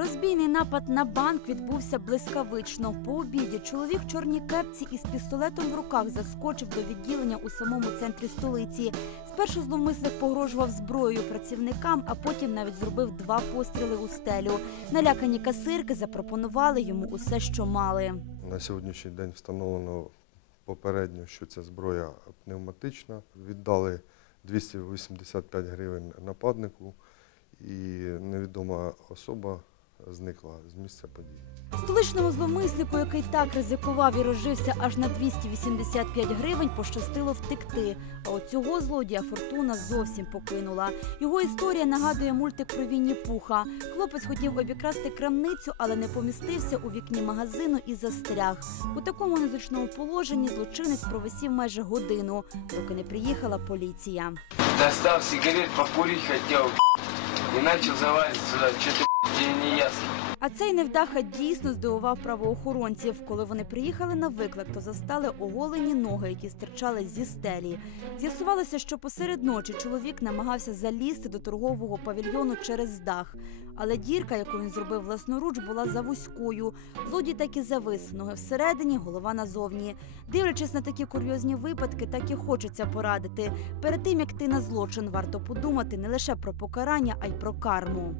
Розбійний напад на банк відбувся блискавично. По обіді чоловік в чорній кепці із пістолетом в руках заскочив до відділення у самому центрі столиці. Спершу зловмисник погрожував зброєю працівникам, а потім навіть зробив два постріли у стелю. Налякані касирки запропонували йому усе, що мали. На сьогоднішній день встановлено попередньо, що ця зброя пневматична. Віддали 285 гривень нападнику, і невідома особа зникла з місця події. Столичному зловмиснику, який так ризикував і розжився аж на 285 гривень, пощастило втекти. А от цього злодія фортуна зовсім покинула. Його історія нагадує мультик про Вінні Пуха. Хлопець хотів обікрасти крамницю, але не помістився у вікні магазину і застряг. У такому незручному положенні злочинець провисів майже годину, доки не приїхала поліція. Достал сигарет, покурить хотел, и начал залазить сюда. Ясно. А цей невдаха дійсно здивував правоохоронців. Коли вони приїхали на виклик, то застали оголені ноги, які стирчали зі стелі. З'ясувалося, що посеред ночі чоловік намагався залізти до торгового павільйону через дах. Але дірка, яку він зробив власноруч, була завузькою. Злодій так і завис, ноги всередині, голова назовні. Дивлячись на такі курйозні випадки, так і хочеться порадити. Перед тим як ти на злочин, варто подумати не лише про покарання, а й про карму.